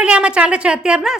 ઓસ્ટ્રેલિયામાં ચાલે છે અત્યારના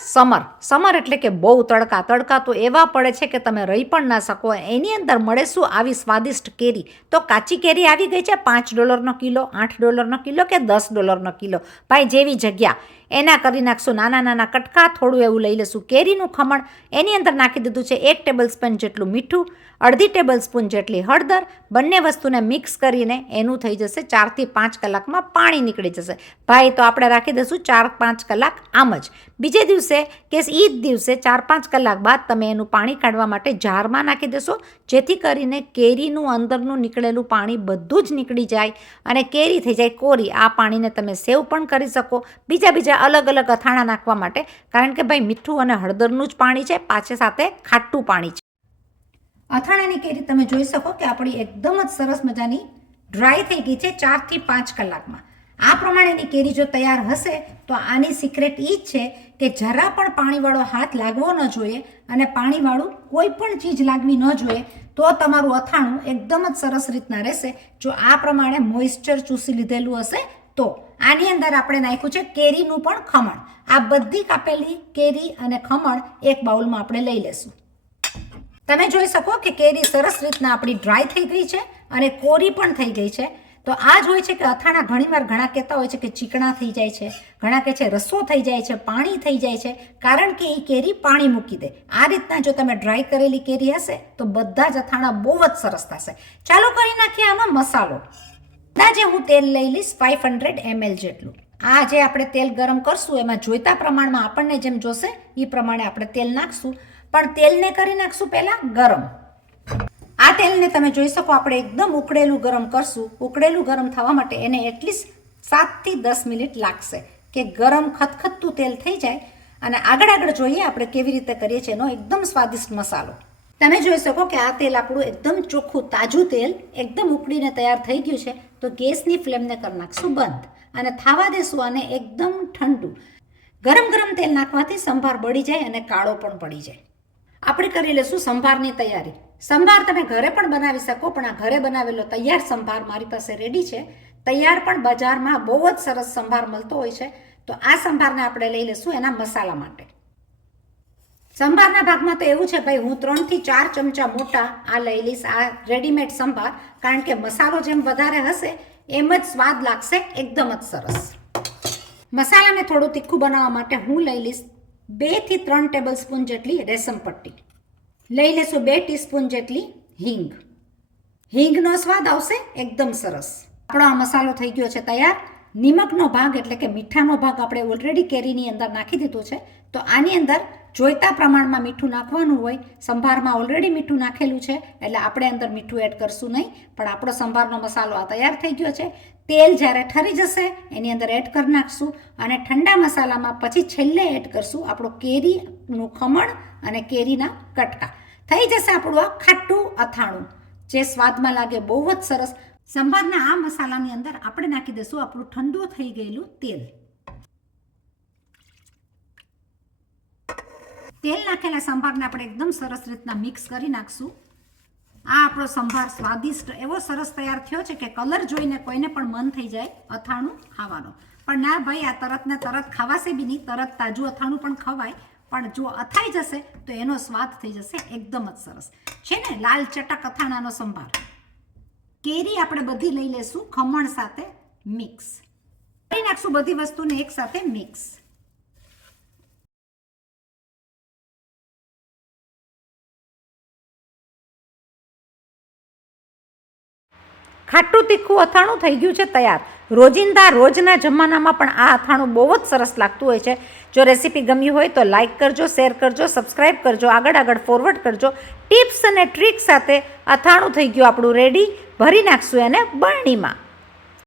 સમર એટલે કે બહુ તડકા તો એવા પડે છે કે તમે રહી પણ ના શકો. એની અંદર મળે શું? આવી સ્વાદિષ્ટ કેરી. તો કાચી કેરી આવી ગઈ છે $5 કિલો, $8 કિલો કે $10 કિલો, ભાઈ જેવી જગ્યા. એના કરી નાખશું નાના નાના કટકા, થોડું એવું લઈ લઈશું કેરીનું ખમણ. એની અંદર નાખી દીધું છે 1 ટેબલસ્પૂન જેટલું મીઠું, 1/2 ટેબલસ્પૂન જેટલી હળદર. બંને વસ્તુને મિક્સ કરીને એનું થઈ જશે 4 થી 5 કલાકમાં પાણી નીકળી જશે. ભાઈ તો આપણે રાખી દઈશું 4-5 કલાક આમ જ. બીજે દિવસે કે એ જ દિવસે 4-5 કલાક બાદ તમે એનું પાણી કાઢવા માટે જારમાં નાખી દેશો, જેથી કરીને કેરીનું અંદરનું નીકળેલું પાણી બધું જ નીકળી જાય અને કેરી થઈ જાય કોરી. આ પાણીને તમે સેવ પણ કરી શકો બીજા અલગ અલગ અથાણા નાખવા માટે, કારણ કે ભાઈ મીઠું અને હળદરનું જ પાણી છે, પાછે સાથે ખાટું પાણી છે. અથાણાની કેરી તમે જોઈ શકો કે આપણી એકદમ જ સરસ મજાની ડ્રાય થઈ ગઈ છે 4 થી 5 કલાકમાં. આ પ્રમાણેની કેરી જો તૈયાર હશે તો આની સિક્રેટ એ જ છે કે જરા પણ પાણીવાળો હાથ લાગવો ન જોઈએ અને પાણીવાળું કોઈ પણ ચીજ લાગવી ન જોઈએ, તો તમારું અથાણું એકદમ જ સરસ રીતના રહેશે. જો આ પ્રમાણે મોઇસ્ચર ચૂસી લીધેલું હશે તો. આની અંદર આપણે નાખ્યું છે કેરીનું પણ ખમણ. આ બધી કાપેલી કેરી અને ખમણ એક બાઉલમાં આપણે લઈ લેશું. તમે જોઈ શકો કે કેરી સરસ રીતના આપણી ડ્રાય થઈ ગઈ છે અને કોરી પણ થઈ ગઈ છે. તો આ જ હોય છે કે અથાણા ઘણીવાર ઘણા કહેતા હોય છે કે ચીકણા થઈ જાય છે, ઘણા કહે છે રસો થઈ જાય છે, પાણી થઈ જાય છે, કારણ કે એ કેરી પાણી મૂકી દે. આ રીતના જો તમે ડ્રાય કરેલી કેરી હશે તો બધા જ અથાણા બહુ જ સરસ થશે. ચાલો કરી નાખીએ આમાં મસાલો. અંદાજે હું તેલ લઈ લઈશ 500 ml જેટલું. આ જે આપણે તેલ ગરમ કરશું એમાં જોઈતા પ્રમાણમાં આપણને જેમ જોશે એ પ્રમાણે આપણે તેલ નાખશું, પણ તેલને કરી નાખશું પહેલાં ગરમ. આ તેલને તમે જોઈ શકો આપણે એકદમ ઉકળેલું ગરમ કરશું. ઉકળેલું ગરમ થવા માટે એને એટલીસ્ટ 7 થી 10 મિનિટ લાગશે કે ગરમ ખતખતું તેલ થઈ જાય. અને આગળ જોઈએ આપણે કેવી રીતે કરીએ છીએ એનો એકદમ સ્વાદિષ્ટ મસાલો. તમે જોઈ શકો કે આ તેલ આપણું એકદમ ચોખ્ખું તાજું તેલ એકદમ ઉકળીને તૈયાર થઈ ગયું છે. તો ગેસની ફ્લેમને કરી નાખશું બંધ અને થાવા દેશું આને એકદમ ઠંડુ. ગરમ તેલ નાખવાથી સંભાર બળી જાય અને કાળો પણ પડી જાય. આપણે કરી લઈશું સંભારની તૈયારી. સંભાર તમે ઘરે પણ બનાવી શકો, પણ આ ઘરે બનાવેલો તૈયાર સંભાર મારી પાસે રેડી છે. તૈયાર પણ બજારમાં બહુ જ સરસ સંભાર મળતો હોય છે. તો આ સંભારને આપણે લઈ લઈશું એના મસાલા માટે. સંભારના ભાગમાં તો એવું છે ભાઈ, હું 3 થી 4 ચમચા મોટા આ લઈ લઈશ આ રેડીમેડ સંભાર, કારણ કે મસાલો જેમ વધારે હશે એમ જ સ્વાદ લાગશે એકદમ જ સરસ. મસાલાને થોડું તીખું બનાવવા માટે હું લઈ લઈશ 2 થી 3 ટેબલસ્પૂન જેટલી રેશમ પટ્ટી. લઈ લેશું 2 ટીસ્પૂન જેટલી હિંગ. હિંગનો સ્વાદ આવશે એકદમ સરસ. આપણો આ મસાલો થઈ ગયો છે તૈયાર. નિમકનો ભાગ એટલે કે મીઠાનો ભાગ આપણે ઓલરેડી કેરીની અંદર નાખી દીધો છે. તો આની અંદર જોઈતા પ્રમાણમાં મીઠું નાખવાનું હોય. સંભારમાં ઓલરેડી મીઠું નાખેલું છે એટલે આપણે અંદર મીઠું એડ કરશું નહીં, પણ આપણો સંભારનો મસાલો આ તૈયાર થઈ ગયો છે. તેલ જ્યારે ઠરી જશે એની અંદર એડ કરી નાખશું અને ઠંડા મસાલામાં પછી છેલ્લે એડ કરશું આપણો કેરીનું ખમણ અને કેરીના કટકા. થઈ જશે આપણું આ ખાટું અથાણું જે સ્વાદમાં લાગે બહુ જ સરસ. સંભારના આ મસાલાની અંદર આપણે નાખી દઈશું આપણું ઠંડુ થઈ ગયેલું તેલ. તેલ નાખેલા સંભારને આપણે એકદમ સરસ રીતના મિક્સ કરી નાખશું. આ આપણો સંભાર સ્વાદિષ્ટ એવો સરસ તૈયાર થયો છે કે કલર જોઈને કોઈને પણ મન થઈ જાય અથાણું ખાવાનું. પણ ના ભાઈ, આ તરત ને તરત ખાવાશે બી નહીં. તરત તાજું અથાણું પણ ખવાય, પણ જો અથાઈ જશે તો એનો સ્વાદ થઈ જશે એકદમ જ સરસ. છે ને લાલ ચટક અથાણાનો સંભાર. કેરી આપણે બધી લઈ લેશું ખમણ સાથે મિક્સ કરી નાખશું. બધી વસ્તુને એક સાથે મિક્સ. ખાટું તીખું અથાણું થઈ ગયું છે તૈયાર. રોજના જમવાનામાં પણ આ અથાણું બહુ જ સરસ લાગતું હોય છે. જો રેસીપી ગમી હોય તો લાઇક કરજો, શેર કરજો, સબસ્ક્રાઈબ કરજો, આગળ ફોરવર્ડ કરજો. ટિપ્સ અને ટ્રિક સાથે અથાણું થઈ ગયું આપણું રેડી. ભરી નાખશું એને બરણીમાં.